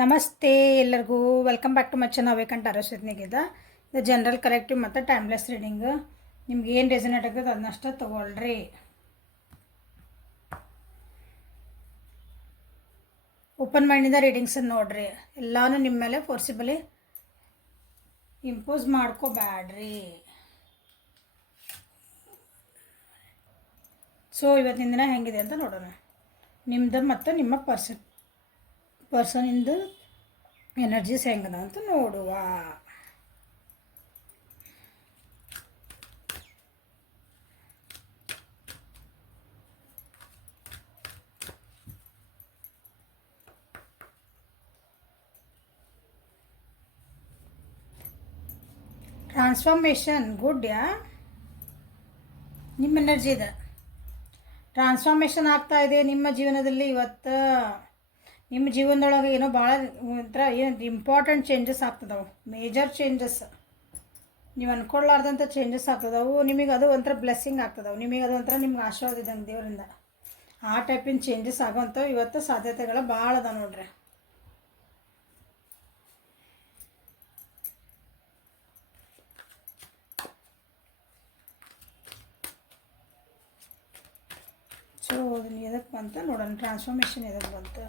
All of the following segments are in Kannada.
ನಮಸ್ತೆ ಎಲ್ಲರಿಗೂ welcome back to my channel ವೇಕಂಟ್ ಅರಸ್ವತ್ನಿಗಿದೆ. ಇದು ಜನರಲ್ ಕರೆಕ್ಟಿವ್ ಮತ್ತು ಟೈಮ್ಲೆಸ್ ರೀಡಿಂಗ್. ನಿಮ್ಗೆ ಏನು ರೆಸನೇಟ್ ಆಗ್ತದೆ ಅದನ್ನಷ್ಟು ತೊಗೊಳ್ರಿ. ಓಪನ್ ಮೈಂಡಿಂದ ರೀಡಿಂಗ್ಸನ್ನು ನೋಡ್ರಿ. ಎಲ್ಲನೂ ನಿಮ್ಮ ಮೇಲೆ ಫೋರ್ಸಿಬಲಿ ಇಂಪೋಸ್ ಮಾಡ್ಕೋಬ್ಯಾಡ್ರಿ. ಸೊ ಇವತ್ತಿನ ದಿನ ಹೆಂಗಿದೆ ಅಂತ ನೋಡೋಣ. ನಿಮ್ಮದು ಮತ್ತು ನಿಮ್ಮ ಪರ್ಸನಿಂದು ಎನರ್ಜೀಸ್ ಹೆಂಗದ ಅಂತ ನೋಡುವ. ಟ್ರಾನ್ಸ್ಫಾರ್ಮೇಷನ್ ಗುಡ್ ಯಾ. ನಿಮ್ಮ ಎನರ್ಜಿ ಇದೆ, ಟ್ರಾನ್ಸ್ಫಾರ್ಮೇಷನ್ ಆಗ್ತಾ ಇದೆ ನಿಮ್ಮ ಜೀವನದಲ್ಲಿ. ಇವತ್ತು ನಿಮ್ಮ ಜೀವನದೊಳಗೆ ಏನೋ ಭಾಳ ಒಂಥರ ಏನು ಇಂಪಾರ್ಟೆಂಟ್ ಚೇಂಜಸ್ ಆಗ್ತದವು, ಮೇಜರ್ ಚೇಂಜಸ್. ನೀವು ಅಂದ್ಕೊಳ್ಳಾರ್ದಂಥ ಚೇಂಜಸ್ ಆಗ್ತದವು. ನಿಮಗೆ ಅದು ಒಂಥರ ಬ್ಲೆಸ್ಸಿಂಗ್ ಆಗ್ತದವು. ನಿಮಗೆ ಅದು ಒಂಥರ ನಿಮ್ಗೆ ಆಶೀರ್ವಾದ ಇದ್ದಂಗೆ ದೇವರಿಂದ ಆ ಟೈಪಿನ ಚೇಂಜಸ್ ಆಗೋವಂಥವು ಇವತ್ತು ಸಾಧ್ಯತೆಗಳು ಭಾಳ ಅದ ನೋಡ್ರಿ. ಸೊ ಅದನ್ನು ಎದಕ್ಕೆ ಬಂತ ನೋಡೋಣ. ಟ್ರಾನ್ಸ್ಫಾರ್ಮೇಷನ್ ಎದಕ್ಕೆ ಬಂತು?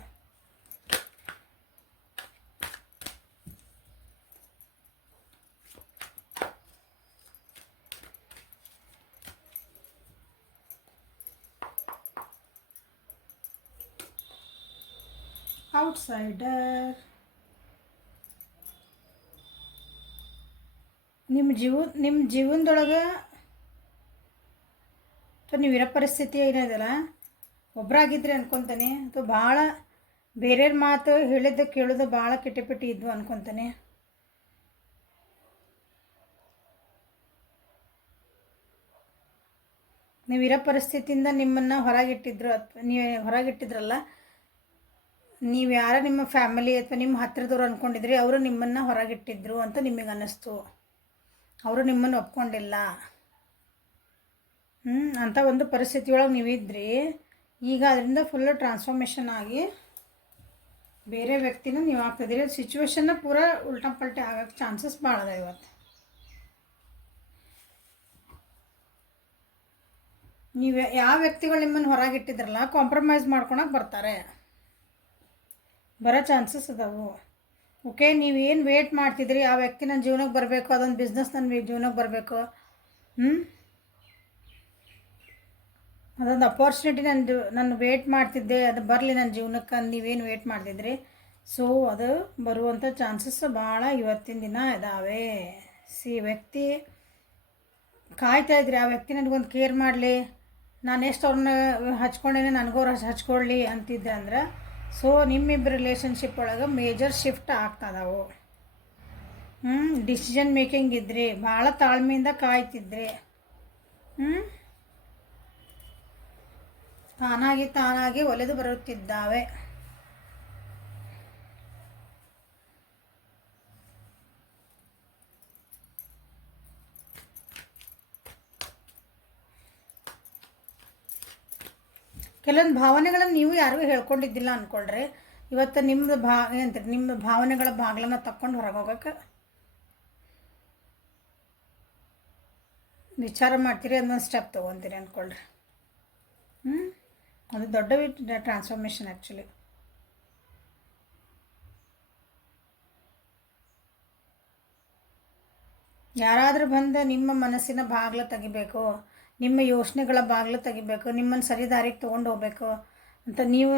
ಔಟ್ಸೈಡರ್. ನಿಮ್ಮ ಜೀವನದೊಳಗೆ ಅಥವಾ ನೀವಿರೋ ಪರಿಸ್ಥಿತಿ ಏನಿದೆಯಲ್ಲ, ಒಬ್ಬರಾಗಿದ್ರಿ ಅನ್ಕೊತಾನೆ, ಅಥವಾ ಭಾಳ ಬೇರೆಯವ್ರ ಮಾತು ಹೇಳಿದ್ದು ಕೇಳೋದು ಭಾಳ ಕೆಟ್ಟಪಟ್ಟಿ ಇದ್ವು ಅನ್ಕೊತಾನೆ. ನೀವಿರೋ ಪರಿಸ್ಥಿತಿಯಿಂದ ನಿಮ್ಮನ್ನು ಹೊರಗಿಟ್ಟಿದ್ರು, ಅಥವಾ ನೀವು ಹೊರಗಿಟ್ಟಿದ್ರಲ್ಲ, ನೀವು ಯಾರ ನಿಮ್ಮ ಫ್ಯಾಮಿಲಿ ಅಥವಾ ನಿಮ್ಮ ಹತ್ತಿರದವ್ರು ಅಂದ್ಕೊಂಡಿದ್ರಿ, ಅವರು ನಿಮ್ಮನ್ನು ಹೊರಗಿಟ್ಟಿದ್ರು ಅಂತ ನಿಮಗೆ ಅನ್ನಿಸ್ತು. ಅವರು ನಿಮ್ಮನ್ನು ಒಪ್ಕೊಂಡಿಲ್ಲ ಅಂಥ ಒಂದು ಪರಿಸ್ಥಿತಿಯೊಳಗೆ ನೀವಿದ್ರಿ. ಈಗ ಅದರಿಂದ ಫುಲ್ಲು ಟ್ರಾನ್ಸ್ಫಾರ್ಮೇಷನ್ ಆಗಿ ಬೇರೆ ವ್ಯಕ್ತಿನ ನೀವು ಆಗ್ತಿದ್ದೀರಿ. ಸಿಚುವೇಶನ್ನ ಪೂರ ಉಲ್ಟಾ ಪಲ್ಟೆ ಆಗೋಕ್ಕೆ ಚಾನ್ಸಸ್ ಭಾಳ ಅದ ಇವತ್ತು. ನೀವು ಯಾವ ವ್ಯಕ್ತಿಗಳು ನಿಮ್ಮನ್ನು ಹೊರಗಿಟ್ಟಿದ್ರಲ್ಲ, ಕಾಂಪ್ರಮೈಸ್ ಮಾಡ್ಕೊಳಕ್ಕೆ ಬರ್ತಾರೆ, ಬರೋ ಚಾನ್ಸಸ್ ಅದಾವು. ಓಕೆ, ನೀವೇನು ವೇಟ್ ಮಾಡ್ತಿದ್ರಿ ಆ ವ್ಯಕ್ತಿ ನನ್ನ ಜೀವನಕ್ಕೆ ಬರಬೇಕು, ಅದೊಂದು ಬಿಸ್ನೆಸ್ ನನ್ನ ಜೀವನಕ್ಕೆ ಬರಬೇಕು, ಅದೊಂದು ಅಪಾರ್ಚುನಿಟಿ ನಾನು ವೇಟ್ ಮಾಡ್ತಿದ್ದೆ, ಅದು ಬರಲಿ ನನ್ನ ಜೀವನಕ್ಕೆ ನೀವೇನು ವೇಟ್ ಮಾಡ್ತಿದ್ರಿ. ಸೊ ಅದು ಬರುವಂಥ ಚಾನ್ಸಸ್ ಭಾಳ ಇವತ್ತಿನ ದಿನ ಇದ್ದಾವೆ. ವ್ಯಕ್ತಿ ಕಾಯ್ತಾ ಇದ್ರಿ, ಆ ವ್ಯಕ್ತಿ ನನಗೊಂದು ಕೇರ್ ಮಾಡಲಿ, ನಾನು ಎಷ್ಟು ಅವ್ರನ್ನ ಹಚ್ಕೊಂಡೇನೆ ನನಗೋರು ಹಚ್ಕೊಳ್ಳಿ ಅಂತಿದ್ದೆ ಅಂದ್ರೆ, ಸೊ ನಿಮ್ಮಿಬ್ಬರ ರಿಲೇಷನ್ಶಿಪ್ ಒಳಗೆ ಮೇಜರ್ ಶಿಫ್ಟ್ ಆಗ್ತದವು. ಡಿಸಿಷನ್ ಮೇಕಿಂಗ್ ಇದ್ರಿ, ಭಾಳ ತಾಳ್ಮೆಯಿಂದ ಕಾಯ್ತಿದ್ರಿ. ತಾನಾಗಿ ಒಲೆದು ಬರುತ್ತಿದ್ದಾವೆ. ಕೆಲವೊಂದು ಭಾವನೆಗಳನ್ನು ನೀವು ಯಾರಿಗೂ ಹೇಳ್ಕೊಂಡಿದ್ದಿಲ್ಲ ಅಂದ್ಕೊಳ್ರಿ. ಇವತ್ತು ನಿಮ್ಮದು ಏನಂತೀರಿ, ನಿಮ್ಮ ಭಾವನೆಗಳ ಬಾಗಿಲನ್ನು ತಕ್ಕೊಂಡು ಹೊರಗೆ ಹೋಗೋಕೆ ವಿಚಾರ ಮಾಡ್ತೀರಿ, ಅದೊಂದು ಸ್ಟೆಪ್ ತೊಗೊತೀರಿ ಅಂದ್ಕೊಳ್ರಿ. ಅದು ದೊಡ್ಡ ಟ್ರಾನ್ಸ್ಫಾರ್ಮೇಷನ್ ಆ್ಯಕ್ಚುಲಿ. ಯಾರಾದರೂ ಬಂದು ನಿಮ್ಮ ಮನಸ್ಸಿನ ಬಾಗಿಲು ತೆಗಿಬೇಕು, ನಿಮ್ಮ ಯೋಚನೆಗಳ ಬಾಗಿಲು ತೆಗಿಬೇಕು, ನಿಮ್ಮನ್ನು ಸರಿ ದಾರಿಗೆ ತೊಗೊಂಡು ಹೋಗ್ಬೇಕು ಅಂತ ನೀವು,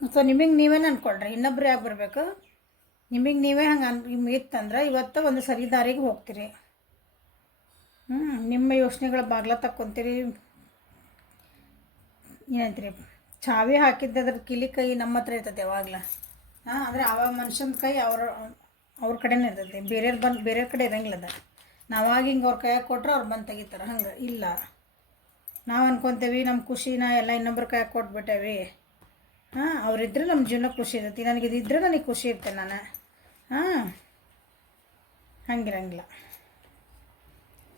ಅಥವಾ ನಿಮಗೆ ನೀವೇನು ಅಂದ್ಕೊಳ್ರಿ, ಇನ್ನೊಬ್ರು ಯಾಕೆ ಬರಬೇಕು, ನಿಮಗೆ ನೀವೇ ಹಂಗೆ ಇತ್ತಂದ್ರೆ ಇವತ್ತು ಒಂದು ಸರಿ ದಾರಿಗೆ ಹೋಗ್ತೀರಿ. ನಿಮ್ಮ ಯೋಚನೆಗಳ ಬಾಗಿಲ ತಕ್ಕೊಂತೀರಿ. ಏನಂತೀರಿ, ಚಾವಿ ಹಾಕಿದ್ದದ್ರ ಕಿಲಿ ಕೈ ನಮ್ಮ ಹತ್ರ ಇರ್ತದೆ ಯಾವಾಗಲ. ಆದರೆ ಆವಾಗ ಮನುಷ್ಯನ ಕೈ ಅವ್ರ ಕಡೆನೇ ಇರ್ತೈತೆ, ಬೇರೆಯವ್ರ ಕಡೆ ಇರಂಗಿಲ್ಲ. ಅದ ನಾವಾಗಿ ಹಿಂಗೆ ಅವ್ರ ಕೈಯಾಗ ಕೊಟ್ರೆ ಅವ್ರು ಬಂದು ತೆಗಿತಾರೆ. ಹಂಗೆ ಇಲ್ಲ, ನಾವು ಅನ್ಕೊತೇವಿ ನಮ್ಮ ಖುಷಿನ ಎಲ್ಲ ಇನ್ನೊಬ್ರ ಕೈಯಾಗ ಕೊಟ್ಬಿಟ್ಟೇವಿ. ಅವರಿದ್ರೆ ನಮ್ಮ ಜೀವನ ಖುಷಿ ಇರ್ತೈತಿ, ನನಗಿದಿದ್ರೆ ನನಗೆ ಖುಷಿ ಇರ್ತೇನೆ ನಾನು. ಹಂಗಿರಂಗಿಲ್ಲ.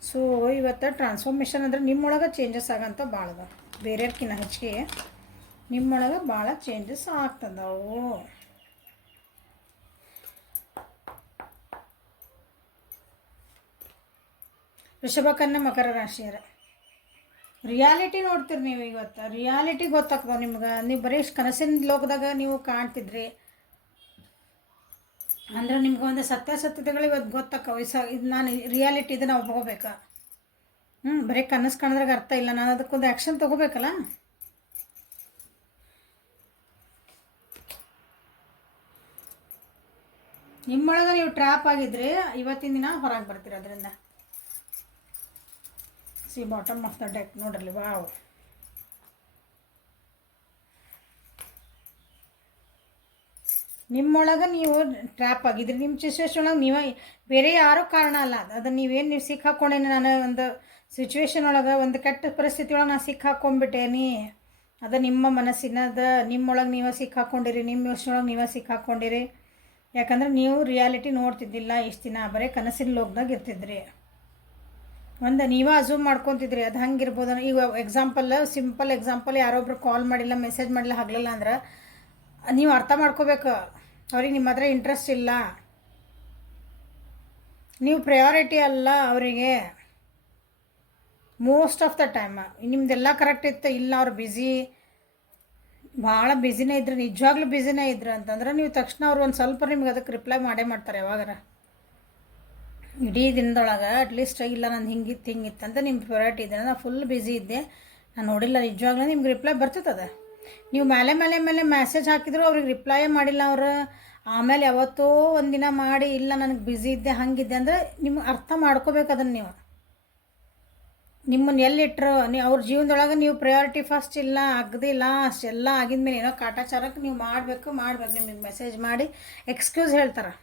ಸೊ ಇವತ್ತು ಟ್ರಾನ್ಸ್ಫಾರ್ಮೇಷನ್ ಅಂದರೆ ನಿಮ್ಮೊಳಗೆ ಚೇಂಜಸ್ ಆಗೋಂಥ ಭಾಳ ಅದ, ಬೇರೆಯವ್ರಕ್ಕಿಂತ ಹೆಚ್ಚಿಗೆ ನಿಮ್ಮೊಳಗೆ ಭಾಳ ಚೇಂಜಸ್ ಆಗ್ತದವು. ವೃಷಭ ಕನ್ಯಾ ಮಕರ ರಾಶಿಯರ ರಿಯಾಲಿಟಿ ನೋಡ್ತೀರಿ ನೀವು. ಇವತ್ತು ರಿಯಾಲಿಟಿ ಗೊತ್ತಾಗ್ತದೆ ನಿಮ್ಗೆ. ನೀವು ಬರೀ ಕನಸಿನ ಲೋಕದಾಗ ನೀವು ಕಾಣ್ತಿದ್ರಿ ಅಂದ್ರೆ ನಿಮ್ಗೆ ಒಂದು ಸತ್ಯಾಸತ್ಯತೆಗಳು ಇವತ್ತು ಗೊತ್ತಾಕವು. ಇದು ನಾನು ರಿಯಾಲಿಟಿ ಇದನ್ನು ಒಪ್ಕೋಬೇಕಾ? ಬರೀ ಕನಸು ಕಾಣಿದ್ರಾಗ ಅರ್ಥ ಇಲ್ಲ. ನಾನು ಅದಕ್ಕೊಂದು ಆ್ಯಕ್ಷನ್ ತೊಗೋಬೇಕಲ್ಲ. ನಿಮ್ಮೊಳಗೆ ನೀವು ಟ್ರ್ಯಾಪ್ ಆಗಿದ್ರೆ ಇವತ್ತಿನ ದಿನ ಹೊರಗೆ ಬರ್ತೀರ ಅದರಿಂದ. C bottom of the deck ನೋಡ್ರಿ. ವಾವ್, ನಿಮ್ಮೊಳಗೆ ನೀವು ಟ್ರ್ಯಾಪ್ ಆಗಿದ್ರಿ. ನಿಮ್ಮ ಸಿಚುವೇಶನ್ ಒಳಗೆ ನೀವು ಬೇರೆ ಯಾರೂ ಕಾರಣ ಅಲ್ಲ. ಅದನ್ನು ನೀವು ಸಿಕ್ಕಾಕೊಂಡೇನೆ. ನಾನು ಒಂದು ಸಿಚುವೇಶನ್ ಒಳಗೆ ಒಂದು ಕೆಟ್ಟ ಪರಿಸ್ಥಿತಿ ಒಳಗೆ ನಾನು ಸಿಕ್ಕಾಕೊಂಡ್ಬಿಟ್ಟೇನಿ. ಅದು ನಿಮ್ಮ ಮನಸ್ಸಿನದ. ನಿಮ್ಮೊಳಗೆ ನೀವೇ ಸಿಕ್ಕಾಕೊಂಡಿರಿ, ನಿಮ್ಮ ಯೋಚನೆ ಒಳಗೆ ನೀವೇ ಸಿಕ್ಕಾಕೊಂಡಿರಿ. ಯಾಕಂದ್ರೆ ನೀವು ರಿಯಾಲಿಟಿ ನೋಡ್ತಿದ್ದಿಲ್ಲ. ಇಷ್ಟು ದಿನ ಬರೀ ಕನಸಿನ ಲೋಕದಾಗ ಇರ್ತಿದ್ರಿ. ಒಂದು ನೀವೇ ಅಝೂಮ್ ಮಾಡ್ಕೊತಿದ್ರಿ ಅದು ಹಂಗಿರ್ಬೋದು. ಈಗ ಸಿಂಪಲ್ ಎಕ್ಸಾಂಪಲ್, ಯಾರೊಬ್ರು ಕಾಲ್ ಮಾಡಿಲ್ಲ, ಮೆಸೇಜ್ ಮಾಡಿಲ್ಲ, ಆಗಲಿಲ್ಲ ಅಂದ್ರೆ ನೀವು ಅರ್ಥ ಮಾಡ್ಕೋಬೇಕು ಅವ್ರಿಗೆ ನಿಮ್ಮ ಹತ್ರ ಇಂಟ್ರೆಸ್ಟ್ ಇಲ್ಲ, ನೀವು ಪ್ರಯಾರಿಟಿ ಅಲ್ಲ ಅವರಿಗೆ. ಮೋಸ್ಟ್ ಆಫ್ ದ ಟೈಮ್ ನಿಮ್ದೆಲ್ಲ ಕರೆಕ್ಟ್ ಇತ್ತು. ಇಲ್ಲ ಅವ್ರು ಬ್ಯುಸಿ, ಭಾಳ ಬ್ಯುಸಿನೇ ಇದ್ರು, ನಿಜವಾಗ್ಲೂ ಬ್ಯುಸಿನೇ ಇದ್ರು ಅಂತಂದ್ರೆ ನೀವು ತಕ್ಷಣ ಅವ್ರು ಒಂದು ಸ್ವಲ್ಪ ನಿಮ್ಗೆ ಅದಕ್ಕೆ ರಿಪ್ಲೈ ಮಾಡೇ ಮಾಡ್ತಾರೆ ಯಾವಾಗಾರ. ಇಡೀ ದಿನದೊಳಗೆ ಅಟ್ಲೀಸ್ಟ್ ಇಲ್ಲ ನಾನು ಹಿಂಗಿತ್ತು ಅಂತ ನಿಮ್ಮ ಪ್ರಯಾರಿಟಿ ಇದೆ. ನಾನು ಫುಲ್ ಬ್ಯುಸಿ ಇದ್ದೆ, ನಾನು ನೋಡಿಲ್ಲ, ನಿಜವಾಗ್ಲೂ ನಿಮ್ಗೆ ರಿಪ್ಲೈ ಬರ್ತದೆ. ನೀವು ಮೇಲೆ ಮೆಸೇಜ್ ಹಾಕಿದ್ರು ಅವ್ರಿಗೆ ರಿಪ್ಲೈಯೇ ಮಾಡಿಲ್ಲ ಅವರು. ಆಮೇಲೆ ಯಾವತ್ತೋ ಒಂದಿನ ಮಾಡಿ ಇಲ್ಲ ನನಗೆ ಬ್ಯುಸಿ ಇದ್ದೆ ಹಂಗಿದ್ದೆ ಅಂದರೆ ನಿಮ್ಗೆ ಅರ್ಥ ಮಾಡ್ಕೋಬೇಕು ಅದನ್ನು. ನೀವು ನಿಮ್ಮನ್ನು ಎಲ್ಲಿಟ್ರು ಅವ್ರ ಜೀವನದೊಳಗೆ ನೀವು ಪ್ರಯಾರಿಟಿ ಫಸ್ಟ್ ಇಲ್ಲ, ಅಗ್ದಿಲ್ಲ, ಅಷ್ಟೆಲ್ಲ ಆಗಿದ್ಮೇಲೆ ಏನೋ ಕಾಟಾಚಾರಕ್ಕೆ ನೀವು ಮಾಡಬೇಕು. ನಿಮಗೆ ಮೆಸೇಜ್ ಮಾಡಿ ಎಕ್ಸ್ಕ್ಯೂಸ್ ಹೇಳ್ತಾರೆ.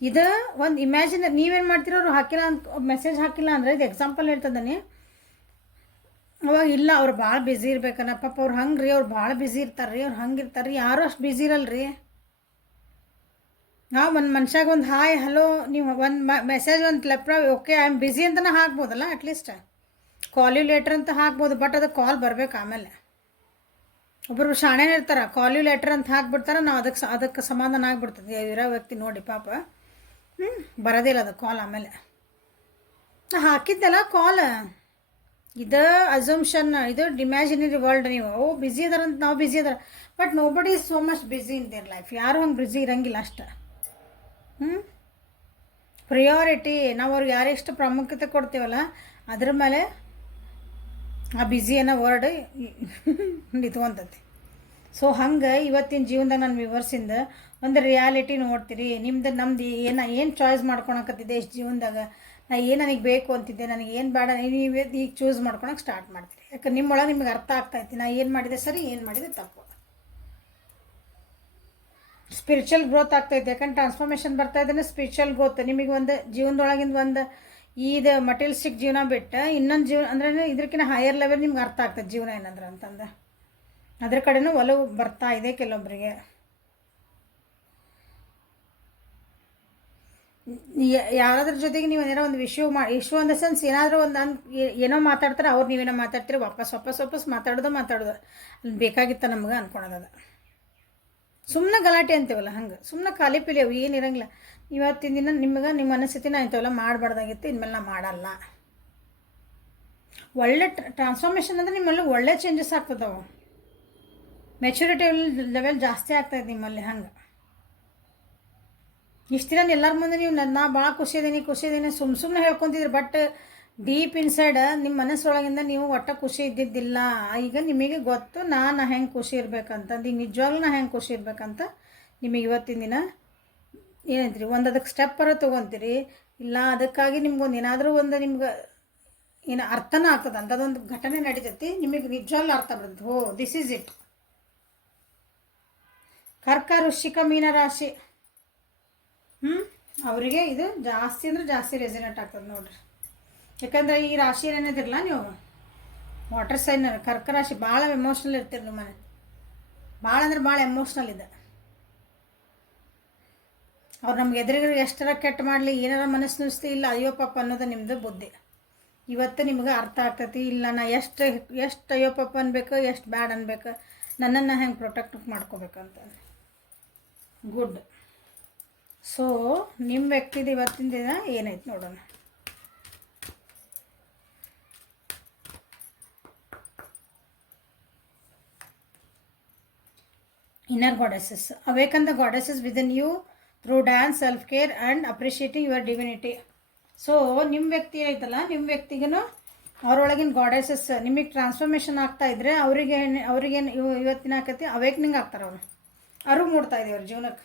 ಇದು ಒಂದು ಇಮ್ಯಾಜಿನ್. ನೀವೇನು ಮಾಡ್ತೀರೋ ಅವ್ರು ಹಾಕಿಲ್ಲ ಅಂತ ಮೆಸೇಜ್ ಹಾಕಿಲ್ಲ ಅಂದರೆ ಇದು ಎಕ್ಸಾಂಪಲ್ ಹೇಳ್ತದಾನೆ. ಅವಾಗ ಇಲ್ಲ ಅವ್ರು ಭಾಳ ಬ್ಯುಸಿ ಇರ್ಬೇಕನ್ನ ಪಾಪ ಅವ್ರು ಹಂಗೆ ರೀ, ಅವ್ರು ಭಾಳ ಬ್ಯುಸಿ ಇರ್ತಾರೆ ರೀ, ಅವ್ರು ಹಂಗೆ ಇರ್ತಾರೆ ರೀ. ಯಾರೂ ಅಷ್ಟು ಬ್ಯುಸಿ ಇರಲ್ರಿ. ನಾವು ಒಂದು ಮನುಷ್ಯಾಗ ಒಂದು ಹಾಯ್ ಹಲೋ ನೀವು ಒಂದು ಮೆಸೇಜ್ ಒಂದು ಓಕೆ ಐ ಆಮ್ ಬ್ಯುಸಿ ಅಂತಲೇ ಹಾಕ್ಬೋದಲ್ಲ. ಅಟ್ಲೀಸ್ಟ್ ಕಾಲ್ ಯು ಲೇಟ್ರ್ ಅಂತ ಹಾಕ್ಬೋದು. ಬಟ್ ಅದು ಕಾಲ್ ಬರಬೇಕು. ಆಮೇಲೆ ಒಬ್ಬರು ಶಾಣೆನೇ ಇರ್ತಾರೆ, ಕಾಲ್ ಯು ಲೇಟ್ರ್ ಅಂತ ಹಾಕ್ಬಿಡ್ತಾರೆ. ನಾವು ಅದಕ್ಕೆ ಸಮಾಧಾನ ಆಗಿಬಿಡ್ತದೆ ಇರೋ ವ್ಯಕ್ತಿ ನೋಡಿ ಪಾಪ ಬರೋದಿಲ್ಲ ಅದು ಕಾಲ್. ಆಮೇಲೆ ಹಾಕಿದ್ದಲ್ಲ ಕಾಲ್, ಇದು ಅಸಂಪ್ಷನ್, ಇದು ಇಮ್ಯಾಜಿನರಿ ವರ್ಲ್ಡ್. ನೀವು ಬ್ಯುಸಿ ಅದಾರಂತ ನಾವು ಬ್ಯುಸಿ ಅದಾರ, but nobody is so much busy in their life. ಯಾರು ಹಂಗೆ ಬ್ಯುಸಿ ಇರೋಂಗಿಲ್ಲ ಅಷ್ಟು. ಪ್ರಿಯಾರಿಟಿ ನಾವು ಅವ್ರಿಗೆ ಯಾರೆಷ್ಟು ಪ್ರಾಮುಖ್ಯತೆ ಕೊಡ್ತೀವಲ್ಲ ಅದ್ರ ಮೇಲೆ ಆ ಬ್ಯುಸಿ ಅನ್ನೋ ವರ್ಡ್ ನಿಂತ್ಕೊಂತತಿ. ಸೊ ಹಂಗೆ ಇವತ್ತಿನ ಜೀವನದಾಗ ನಾನು ವಿವರ್ಸಿಂದ ಒಂದು ರಿಯಾಲಿಟಿ ನೋಡ್ತೀರಿ. ನಮ್ದು ಏನು ಚಾಯ್ಸ್ ಮಾಡ್ಕೊಳಕತ್ತಿದ್ದೆ ಇಷ್ಟು ಜೀವನದಾಗ, ನನಗೆ ಬೇಕು ಅಂತಿದ್ದೆ, ನನಗೆ ಏನು ಬೇಡ ನೀವು ಈಗ ಚೂಸ್ ಮಾಡ್ಕೊಳಕ್ಕೆ ಸ್ಟಾರ್ಟ್ ಮಾಡ್ತೀರಿ. ಯಾಕಂದ್ರೆ ನಿಮ್ಮೊಳಗೆ ನಿಮ್ಗೆ ಅರ್ಥ ಆಗ್ತಾಯಿತ್ತು ನಾ ಏನು ಮಾಡಿದೆ ಸರಿ, ಏನು ಮಾಡಿದೆ ತಪ್ಪು. ಸ್ಪಿರಿಚುವಲ್ ಗ್ರೋತ್ ಆಗ್ತಾಯಿದೆ. ಯಾಕಂದ್ರೆ ಟ್ರಾನ್ಸ್ಫಾರ್ಮೇಷನ್ ಬರ್ತಾ ಇದ್ದಾನೆ. ಸ್ಪಿರಿಚುವಲ್ ಗ್ರೋತ್ ನಿಮಗೆ ಒಂದು ಜೀವನದೊಳಗಿಂದ ಒಂದು ಇದು ಮಟೀರಿಯಲಿಸ್ಟಿಕ್ ಜೀವನ ಬಿಟ್ಟು ಇನ್ನೊಂದು ಜೀವನ ಅಂದ್ರೆ ಇದಕ್ಕಿಂತ ಹೈಯರ್ ಲೆವೆಲ್ ನಿಮ್ಗೆ ಅರ್ಥ ಆಗ್ತದೆ ಜೀವನ ಏನಂದ್ರೆ ಅಂತಂದು. ಅದ್ರ ಕಡೆನೂ ಒಲವು ಬರ್ತಾ ಇದೆ ಕೆಲವೊಬ್ಬರಿಗೆ. ಯಾರಾದ್ರ ಜೊತೆಗೆ ನೀವು ಏನಾರೋ ಒಂದು ಇಶ್ಯೂ ಇನ್ ದ ಸೆನ್ಸ್ ಏನಾದರೂ ಒಂದು ಏನೋ ಮಾತಾಡ್ತಾರೆ, ಅವ್ರು ನೀವೇನೋ ಮಾತಾಡ್ತೀರಿ, ವಾಪಸ್ ಮಾತಾಡೋದು ಅಲ್ಲಿ ಬೇಕಾಗಿತ್ತ ನಮ್ಗೆ ಅನ್ಕೊಳೋದು. ಸುಮ್ಮನೆ ಗಲಾಟೆ ಅಂತೀವಲ್ಲ ಹಂಗೆ, ಸುಮ್ಮನೆ ಖಾಲಿ ಪಿಲಿ ಅವು ಏನಿರಂಗಿಲ್ಲ. ಇವತ್ತಿನ ದಿನ ನಿಮಗೆ ನಿಮ್ಮ ಮನಸ್ಥಿತಿನ ಇಂಥವೆಲ್ಲ ಮಾಡಬಾರ್ದಾಗಿತ್ತು, ಇನ್ಮೇಲೆ ನಾ ಮಾಡಲ್ಲ. ಒಳ್ಳೆ ಟ್ರಾನ್ಸ್ಫಾರ್ಮೇಷನ್ ಅಂದರೆ ನಿಮ್ಮಲ್ಲಿ ಒಳ್ಳೆ ಚೇಂಜಸ್ ಆಗ್ತದವು. ಮೆಚುರಿಟಿ ಲೆವೆಲ್ ಜಾಸ್ತಿ ಆಗ್ತಾಯಿದೆ ನಿಮ್ಮಲ್ಲಿ. ಹಂಗೆ ಇಷ್ಟು ದಿನ ಎಲ್ಲರ ಮುಂದೆ ನೀವು ನಾ ಭಾಳ ಖುಷಿ ಇದ್ದೀನಿ ಸುಮ್ಮನೆ ಹೇಳ್ಕೊತಿದ್ರಿ. ಬಟ್ ಡೀಪ್ ಇನ್ಸೈಡ್ ನಿಮ್ಮ ಮನಸ್ಸೊಳಗಿಂದ ನೀವು ಒಟ್ಟು ಖುಷಿ ಇದ್ದಿದ್ದಿಲ್ಲ. ಈಗ ನಿಮಗೆ ಗೊತ್ತು ನಾನು ಹೆಂಗೆ ಖುಷಿ ಇರ್ಬೇಕಂತಂದು. ಈಗ ನಿಜವಾಗ್ಲೂ ನಾ ಹೆಂಗೆ ಖುಷಿ ಇರ್ಬೇಕಂತ ನಿಮಗೆ ಇವತ್ತಿನ ದಿನ ಏನಂತೀರಿ ಒಂದು ಅದಕ್ಕೆ ಸ್ಟೆಪ್ಪರ ತೊಗೊತೀರಿ. ಇಲ್ಲ ಅದಕ್ಕಾಗಿ ನಿಮ್ಗೊಂದು ಏನಾದರೂ ಒಂದು ನಿಮ್ಗೆ ಏನು ಅರ್ಥನೂ ಆಗ್ತದೆ. ಅಂಥದ್ದೊಂದು ಘಟನೆ ನಡೀತೈತಿ, ನಿಮಗೆ ನಿಜವಾಗ್ಲೂ ಅರ್ಥ ಬರ್ತದೆ. Oh this is it. ಕರ್ಕ ವೃಶ್ಚಿಕ ಮೀನ ರಾಶಿ ಅವರಿಗೆ ಇದು ಜಾಸ್ತಿ ಅಂದ್ರೆ ಜಾಸ್ತಿ ರೆಸಿನೆಂಟ್ ಆಗ್ತದೆ ನೋಡ್ರಿ. ಯಾಕಂದ್ರೆ ಈ ರಾಶಿ ಏನೇನಿದಿರಲ್ಲ ನೀವು ವಾಟರ್ ಸೈನ್ ಕರ್ಕ ರಾಶಿ ಭಾಳ ಎಮೋಷ್ನಲ್ ಇರ್ತೀರಿ. ನಿಮ್ಮ ಮನೆ ಭಾಳ ಅಂದ್ರೆ ಭಾಳ ಎಮೋಷ್ನಲ್ ಇದೆ. ಅವ್ರು ನಮ್ಗೆ ಎದುರಿಗೆ ಎಷ್ಟರ ಕೆಟ್ಟ ಮಾಡಲಿ, ಏನಾರ ಮನಸ್ಸು ನುಸ್ತಿ ಇಲ್ಲ ಅಯ್ಯೋ ಪಾಪ ಅನ್ನೋದು ನಿಮ್ಮದು ಬುದ್ಧಿ. ಇವತ್ತು ನಿಮ್ಗೆ ಅರ್ಥ ಆಗ್ತೈತಿ. ಇಲ್ಲ ನಾ ಎಷ್ಟು ಅಯ್ಯೋ ಪಾಪ ಅನ್ಬೇಕು, ಎಷ್ಟು ಬ್ಯಾಡ್ ಅನ್ಬೇಕು, ನನ್ನನ್ನು ಹೆಂಗೆ ಪ್ರೊಟೆಕ್ಟ್ ಮಾಡ್ಕೋಬೇಕಂತ. ಗುಡ್. ಸೊ ನಿಮ್ಮ ವ್ಯಕ್ತಿದು ಇವತ್ತಿನ ದಿನ ಏನೈತೆ ನೋಡೋಣ. Inner goddesses. Awaken the goddesses within you through dance, self-care and appreciating your divinity. So ನಿಮ್ಮ ವ್ಯಕ್ತಿ ಐತಲ್ಲ, ನಿಮ್ಮ ವ್ಯಕ್ತಿಗೂ ಅವ್ರೊಳಗಿನ ಗಾಡೆಸಸ್ ನಿಮಗೆ ಟ್ರಾನ್ಸ್ಫಾರ್ಮೇಷನ್ ಆಗ್ತಾ ಇದ್ರೆ ಅವ್ರಿಗೇನು ಇವತ್ತಿನ ಆಕತಿ ಅವೇಕ್ನಿಂಗ್ ಆಗ್ತಾರೆ. ಅರಿವು ಮೂಡ್ತಾ ಇದೆ ಅವ್ರ ಜೀವನಕ್ಕೆ.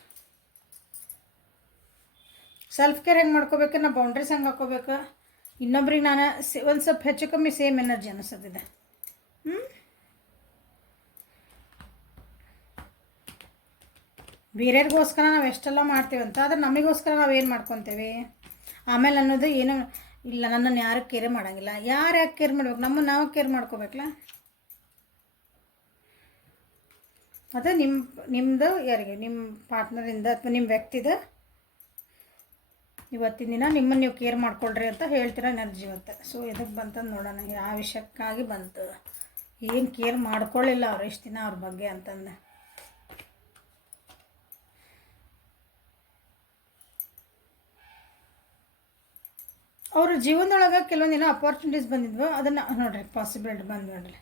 ಸೆಲ್ಫ್ ಕೇರ್ ಹೆಂಗೆ ಮಾಡ್ಕೋಬೇಕು, ನಾ ಬೌಂಡ್ರೀಸ್ ಹೆಂಗೆ ಹಾಕೋಬೇಕು, ಇನ್ನೊಬ್ರಿಗೆ ನಾನು ಒಂದು ಸ್ವಲ್ಪ ಹೆಚ್ಚು ಕಮ್ಮಿ ಸೇಮ್ ಎನರ್ಜಿ ಅನಿಸ್ತದೆ. ಬೇರೆಯವ್ರಿಗೋಸ್ಕರ ನಾವು ಎಷ್ಟೆಲ್ಲ ಮಾಡ್ತೀವಂತ, ಆದರೆ ನಮಗೋಸ್ಕರ ನಾವು ಏನು ಮಾಡ್ಕೊತೇವೆ ಆಮೇಲೆ ಅನ್ನೋದು ಏನೋ ಇಲ್ಲ. ನನ್ನನ್ನು ಯಾರು ಕೇರ್ ಮಾಡೋಂಗಿಲ್ಲ. ಯಾಕೆ ಕೇರ್ ಮಾಡ್ಬೇಕು? ನಮ್ಮನ್ನು ನಾವು ಕೇರ್ ಮಾಡ್ಕೋಬೇಕಲ್ಲ. ಅದು ನಿಮ್ಮದು ಯಾರಿಗೆ, ನಿಮ್ಮ ಪಾರ್ಟ್ನರಿಂದ ಅಥವಾ ನಿಮ್ಮ ವ್ಯಕ್ತಿದ ಇವತ್ತಿನ ದಿನ ನಿಮ್ಮನ್ನು ನೀವು ಕೇರ್ ಮಾಡ್ಕೊಳ್ರಿ ಅಂತ ಹೇಳ್ತೀರ ಎನರ್ಜಿ ಇವತ್ತು. ಸೊ ಎದಕ್ಕೆ ಬಂತಂದು ನೋಡೋಣ, ಯಾವ ವಿಷಯಕ್ಕಾಗಿ ಬಂತು, ಏನು ಕೇರ್ ಮಾಡ್ಕೊಳ್ಳಿಲ್ಲ ಅವ್ರು ಇಷ್ಟು ದಿನ ಅವ್ರ ಬಗ್ಗೆ ಅಂತಂದು. ಅವ್ರ ಜೀವನದೊಳಗೆ ಕೆಲವೊಂದಿನ ಅಪಾರ್ಚುನಿಟೀಸ್ ಬಂದಿದ್ವು, ಅದನ್ನು ನೋಡ್ರಿ ಪಾಸಿಬಿಲಿಟಿ ಬಂದು ನೋಡ್ರಿ.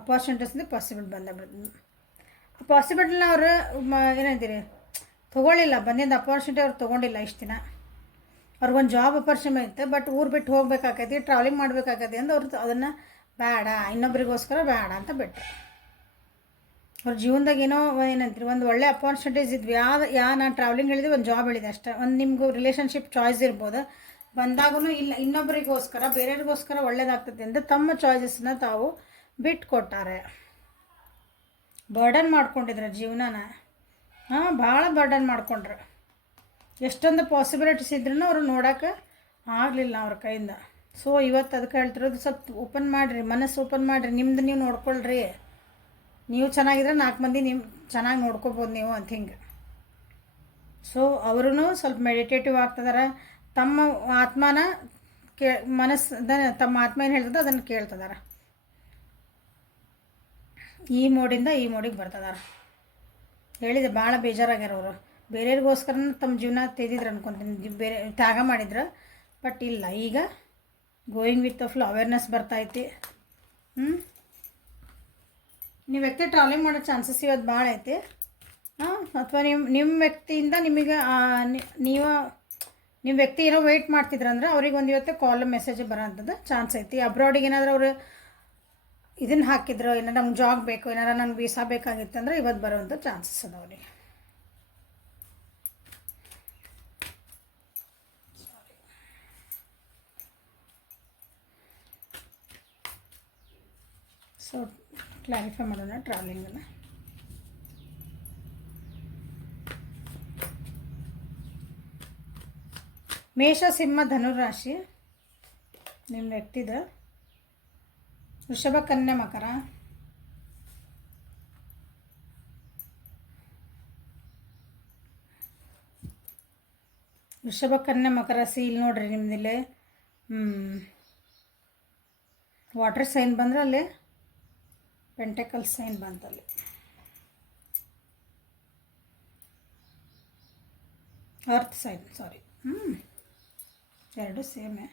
ಅಪಾರ್ಚುನಿಟೀಸ್ ಅಂದರೆ ಪಾಸಿಬಿಲಿಟಿ ಬಂದ ಪಾಸಿಬಿಲಿಟಿನ ಅವರು ಏನಂತೀರಿ ತೊಗೊಳ್ಳಿಲ್ಲ. ಬಂದಿದ್ದ ಅಪಾರ್ಚುನಿಟಿ ಅವ್ರು ತೊಗೊಂಡಿಲ್ಲ ಇಷ್ಟು ದಿನ. ಅವ್ರಿಗೊಂದು ಜಾಬ್ ಅಪಾರ್ಚುನಿಟಿ ಇತ್ತು, ಬಟ್ ಊರು ಬಿಟ್ಟು ಹೋಗ್ಬೇಕಾಗೈತಿ, ಟ್ರಾವೆಲಿಂಗ್ ಮಾಡಬೇಕಾಗೈತಿ ಅಂತ ಅವ್ರು ಅದನ್ನು ಬೇಡ, ಇನ್ನೊಬ್ರಿಗೋಸ್ಕರ ಬೇಡ ಅಂತ ಬಿಟ್ಟರು. ಅವ್ರ ಜೀವನದಾಗ ಏನಂತೀರಿ ಒಂದು ಒಳ್ಳೆ ಅಪಾರ್ಚುನಿಟೀಸ್ ಇದ್ವಿ. ನಾನು ಟ್ರಾವೆಲಿಂಗ್ ಹೇಳಿದ್ವಿ, ಒಂದು ಜಾಬ್ ಹೇಳಿದೆ ಅಷ್ಟೇ. ಒಂದು ನಿಮಗೂ ರಿಲೇಷನ್ಶಿಪ್ ಚಾಯ್ಸ್ ಇರ್ಬೋದು, ಬಂದಾಗೂ ಇಲ್ಲ ಇನ್ನೊಬ್ಬರಿಗೋಸ್ಕರ ಬೇರೆಯವ್ರಿಗೋಸ್ಕರ ಒಳ್ಳೇದಾಗ್ತದೆ ಅಂತ ತಮ್ಮ ಚಾಯ್ಸಸ್ನ ತಾವು ಬಿಟ್ಟು ಕೊಟ್ಟಾರೆ. ಬರ್ಡನ್ ಮಾಡ್ಕೊಂಡಿದ್ರು ಜೀವನನ. ಭಾಳ ಬರ್ಡನ್ ಮಾಡ್ಕೊಂಡ್ರು. ಎಷ್ಟೊಂದು ಪಾಸಿಬಿಲಿಟೀಸ್ ಇದ್ರೂ ಅವರು ನೋಡೋಕೆ ಆಗಲಿಲ್ಲ ಅವ್ರ ಕೈಯಿಂದ. ಸೊ ಇವತ್ತು ಅದಕ್ಕೆ ಹೇಳ್ತಿರೋದು, ಸ್ವಲ್ಪ ಓಪನ್ ಮಾಡಿರಿ, ಮನಸ್ಸು ಓಪನ್ ಮಾಡಿರಿ, ನಿಮ್ದು ನೀವು ನೋಡ್ಕೊಳ್ರಿ. ನೀವು ಚೆನ್ನಾಗಿದ್ರೆ 4 ಮಂದಿ ನೀವು ಚೆನ್ನಾಗಿ ನೋಡ್ಕೋಬೋದು ನೀವು ಅಂತ ಹಿಂಗೆ. ಸೊ ಅವರು ಸ್ವಲ್ಪ ಮೆಡಿಟೇಟಿವ್ ಆಗ್ತದಾರೆ. ತಮ್ಮ ಆತ್ಮನ ತಮ್ಮ ಆತ್ಮ ಏನು ಹೇಳ್ತದೆ ಅದನ್ನು ಕೇಳ್ತದಾರ. ಈ ಮೋಡಿಂದ ಈ ಮೋಡಿಗೆ ಬರ್ತದಾರ. ಹೇಳಿದೆ ಭಾಳ ಬೇಜಾರಾಗ್ಯಾರ ಅವರು. ಬೇರೆಯವ್ರಿಗೋಸ್ಕರ ತಮ್ಮ ಜೀವನ ತೆಗೆದಿದ್ರು ಅನ್ಕೊತೀನಿ, ಬೇರೆ ತ್ಯಾಗ ಮಾಡಿದ್ರು. ಬಟ್ ಇಲ್ಲ, ಈಗ ಗೋಯಿಂಗ್ ವಿತ್ ಫುಲ್ ಅವೇರ್ನೆಸ್ ಬರ್ತೈತಿ. ನೀವು ವ್ಯಕ್ತಿ ಟ್ರಾವೆಲಿಂಗ್ ಮಾಡೋ ಚಾನ್ಸಸ್ ಇವತ್ತು ಭಾಳ ಐತಿ. ಅಥವಾ ನಿಮ್ಮ ವ್ಯಕ್ತಿಯಿಂದ ನಿಮಗೆ ನಿಮ್ಮ ವ್ಯಕ್ತಿ ಏನೋ ವೆಯ್ಟ್ ಮಾಡ್ತಿದ್ರಂದ್ರೆ ಅವ್ರಿಗೆ ಒಂದು ಇವತ್ತು ಕಾಲ್ ಮೆಸೇಜ್ ಬರೋ ಅಂಥದ್ದು ಚಾನ್ಸ್ ಐತಿ. ಅಬ್ರಾಡಿಗೆ ಏನಾದರೂ ಅವರು ಇದನ್ನು ಹಾಕಿದ್ರು, ಏನಾರು ನಮ್ಗೆ ಜಾಬ್ ಬೇಕು, ಏನಾರು ನನಗೆ ವೀಸಾ ಬೇಕಾಗಿತ್ತು ಅಂದರೆ ಇವತ್ತು ಬರೋವಂಥ ಚಾನ್ಸಸ್ ಅದ ಅವ್ರಿಗೆ. ಸೊ ಕ್ಲಾರಿಫೈ ಮಾಡೋಣ ಟ್ರಾವೆಲಿಂಗನ್ನು. ಮೇಷ, ಸಿಂಹ, ಧನುರಾಶಿ ನಿಮ್ಮ ವ್ಯಕ್ತಿದ. ವೃಷಭ, ಕನ್ಯಾ, ಮಕರ. ವೃಷಭ, ಕನ್ಯಾ, ಮಕರ ಸೀಲ್ ನೋಡ್ರಿ ನಿಮ್ದಿಲ್ಲೇ ವಾಟರ್ ಸೈನ್ ಬಂದ್ರೆ ಅಲ್ಲಿ ಪೆಂಟಕಲ್ ಸೈನ್ ಬಂತಲ್ಲಿ. ಅರ್ತ್ ಸೈನ್, ಸಾರಿ. ಎರಡು ಸೇಮೇ.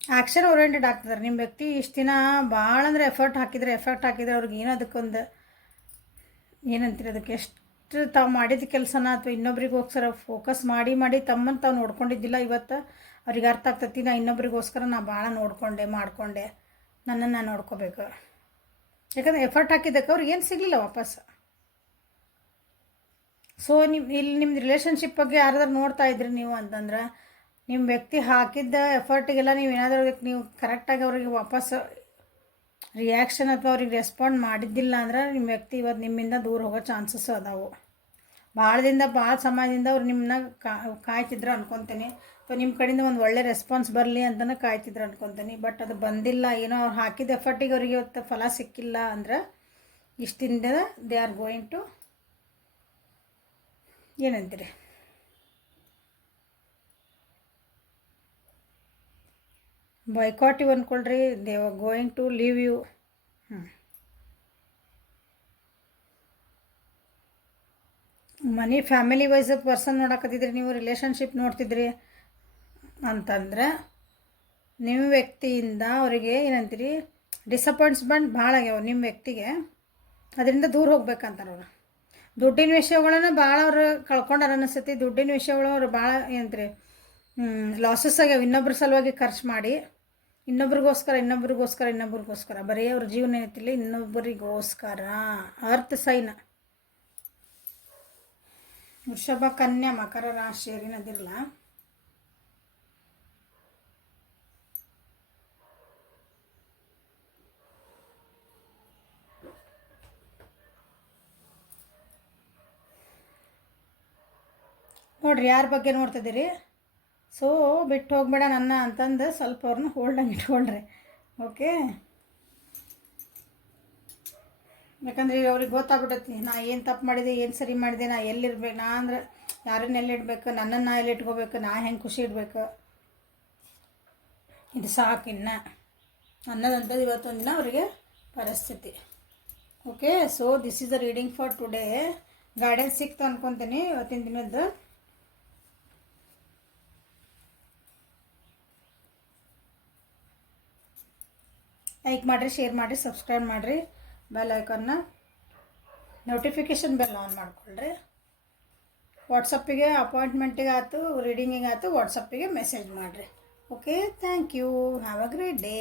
ಆ್ಯಕ್ಷನ್ ಓರಿಯೆಂಟೆಡ್ ಆಗ್ತಿದ್ದಾರೆ ನಿಮ್ಮ ವ್ಯಕ್ತಿ. ಇಷ್ಟು ದಿನ ಭಾಳ ಅಂದರೆ ಎಫರ್ಟ್ ಹಾಕಿದ್ರೆ ಅವ್ರಿಗೆ ಏನೋ ಅದಕ್ಕೊಂದು ಏನಂತೀರಿ, ಅದಕ್ಕೆ ಎಷ್ಟು ತಾವು ಮಾಡಿದ ಕೆಲಸನ ಅಥವಾ ಇನ್ನೊಬ್ರಿಗೋಸ್ಕರ ಫೋಕಸ್ ಮಾಡಿ ತಮ್ಮನ್ನು ತಾವು ನೋಡ್ಕೊಂಡಿದ್ದಿಲ್ಲ. ಇವತ್ತು ಅವ್ರಿಗೆ ಅರ್ಥ ಆಗ್ತೈತಿ, ನಾ ಇನ್ನೊಬ್ರಿಗೋಸ್ಕರ ನಾ ಭಾಳ ಮಾಡಿಕೊಂಡೆ, ನನ್ನನ್ನು ನಾನು ನೋಡ್ಕೋಬೇಕು. ಯಾಕಂದರೆ ಎಫರ್ಟ್ ಹಾಕಿದ್ದಕ್ಕೆ ಅವ್ರಿಗೆ ಏನು ಸಿಗಲಿಲ್ಲ ವಾಪಸ್. ಸೊ ನಿಮ್ದು ರಿಲೇಷನ್ಶಿಪ್ ಬಗ್ಗೆ ಯಾರಾದ್ರೂ ನೋಡ್ತಾ ಇದ್ರಿ ನೀವು ಅಂತಂದ್ರೆ, ನಿಮ್ಮ ವ್ಯಕ್ತಿ ಹಾಕಿದ್ದ ಎಫರ್ಟಿಗೆಲ್ಲ ನೀವು ಏನಾದರೂ ನೀವು ಕರೆಕ್ಟಾಗಿ ಅವ್ರಿಗೆ ವಾಪಸ್ ರಿಯಾಕ್ಷನ್ ಅಥವಾ ಅವ್ರಿಗೆ ರೆಸ್ಪಾಂಡ್ ಮಾಡಿದ್ದಿಲ್ಲ ಅಂದ್ರೆ ನಿಮ್ಮ ವ್ಯಕ್ತಿ ಇವತ್ತು ನಿಮ್ಮಿಂದ ದೂರ ಹೋಗೋ ಚಾನ್ಸಸ್ ಅದಾವು. ಭಾಳ ಸಮಯದಿಂದ ಅವ್ರು ನಿಮ್ಮನ್ನ ಕಾಯ್ತಿದ್ರು ಅನ್ಕೊತೀನಿ, ಅಥವಾ ನಿಮ್ಮ ಕಡೆಯಿಂದ ಒಂದು ಒಳ್ಳೆ ರೆಸ್ಪಾನ್ಸ್ ಬರಲಿ ಅಂತಲೇ ಕಾಯ್ತಿದ್ರು ಅನ್ಕೊತೀನಿ. ಬಟ್ ಅದು ಬಂದಿಲ್ಲ, ಏನೋ ಅವ್ರು ಹಾಕಿದ ಎಫರ್ಟಿಗೆ ಅವ್ರಿಗೆ ಇವತ್ತು ಫಲ ಸಿಕ್ಕಿಲ್ಲ ಅಂದ್ರೆ ಇಷ್ಟಿಂದ ದೇ ಆರ್ ಗೋಯಿಂಗ್ ಟು ಏನಂತೀರಿ, ಬಾಯ್ಕಾಟ್ ಇವು ಅಂದ್ಕೊಳ್ರಿ. They are going to leave you. Money family wise person ನೋಡಕತ್ತಿದ್ರಿ, ನೀವು ರಿಲೇಷನ್ಶಿಪ್ ನೋಡ್ತಿದ್ರಿ ಅಂತಂದ್ರೆ ನಿಮ್ಮ ವ್ಯಕ್ತಿಯಿಂದ ಅವರಿಗೆ ಏನಂತೀರಿ ಡಿಸಪಾಯಿಂಟ್ಸ್ಮೆಂಟ್ ಭಾಳ ಆಗ್ಯಾವ ನಿಮ್ಮ ವ್ಯಕ್ತಿಗೆ. ಅದರಿಂದ ದೂರ ಹೋಗ್ಬೇಕಂತಾರೆ ಅವರು. ದುಡ್ಡಿನ ವಿಷಯಗಳನ್ನ ಭಾಳ ಅವ್ರು ಕಳ್ಕೊಂಡಾರ ಅನಿಸ್ತೈತಿ. ದುಡ್ಡಿನ ವಿಷಯಗಳು ಅವ್ರು ಭಾಳ ಏನಂತೀರಿ ಲಾಸಸ್ ಆಗ್ಯಾವ. ಇನ್ನೊಬ್ರ ಸಲುವಾಗಿ ಖರ್ಚು ಮಾಡಿ ಇನ್ನೊಬ್ರಿಗೋಸ್ಕರ ಬರೀ ಅವ್ರ ಜೀವನ ಏನೈತಿಲ್ಲ ಇನ್ನೊಬ್ಬರಿಗೋಸ್ಕರ. ಅರ್ಥ ಸೈನ್ ವೃಷಭ, ಕನ್ಯಾ, ಮಕರ ರಾಶಿಯರಿನದಿರಲ್ಲ. ನೋಡ್ರಿ ಯಾರ ಬಗ್ಗೆ ನೋಡ್ತಿದ್ದೀರಿ. ಸೊ ಬಿಟ್ಟು ಹೋಗ್ಬೇಡ ನನ್ನ ಅಂತಂದು ಸ್ವಲ್ಪ ಅವ್ರನ್ನ ಹೋಲ್ಡಂಗೆ ಇಟ್ಕೊಳ್ರಿ. ಓಕೆ, ಯಾಕಂದ್ರೆ ಈಗ ಅವ್ರಿಗೆ ಗೊತ್ತಾಗ್ಬಿಟ್ಟೈತಿ ನಾ ಏನು ತಪ್ಪು ಮಾಡಿದೆ, ಏನು ಸರಿ ಮಾಡಿದೆ, ನಾ ಎಲ್ಲಿರ್ಬೇಕು, ನಾ ಅಂದ್ರೆ ಯಾರನ್ನ ಎಲ್ಲಿಡ್ಬೇಕು, ನನ್ನನ್ನು ನಾ ಎಲ್ಲಿ ಇಟ್ಕೋಬೇಕು, ನಾ ಹೆಂಗೆ ಖುಷಿ ಇಡಬೇಕು, ಇದು ಸಾಕಿನ್ನ ಅನ್ನೋದಂಥದ್ದು ಇವತ್ತೊಂದು ದಿನ ಅವರಿಗೆ ಪರಿಸ್ಥಿತಿ. Okay, so this is the reading for today. Guidance ಸಿಕ್ತು ಅನ್ಕೊತೀನಿ ಇವತ್ತಿನ ದಿನದ್ದು. ಲೈಕ್ ಮಾಡಿರಿ, ಶೇರ್ ಮಾಡಿರಿ, ಸಬ್ಸ್ಕ್ರೈಬ್ ಮಾಡಿರಿ, ಬೆಲ್ ಐಕಾನ್ನ ನೋಟಿಫಿಕೇಷನ್ ಬೆಲ್ ಆನ್ ಮಾಡ್ಕೊಳ್ರಿ. ವಾಟ್ಸಪ್ಪಿಗೆ ಅಪಾಯಿಂಟ್ಮೆಂಟಿಗೆ ಆಯ್ತು, ರೀಡಿಂಗಿಗೆ ಆಯ್ತು, ವಾಟ್ಸಪ್ಪಿಗೆ ಮೆಸೇಜ್ ಮಾಡಿರಿ. Okay, thank you, have a great day.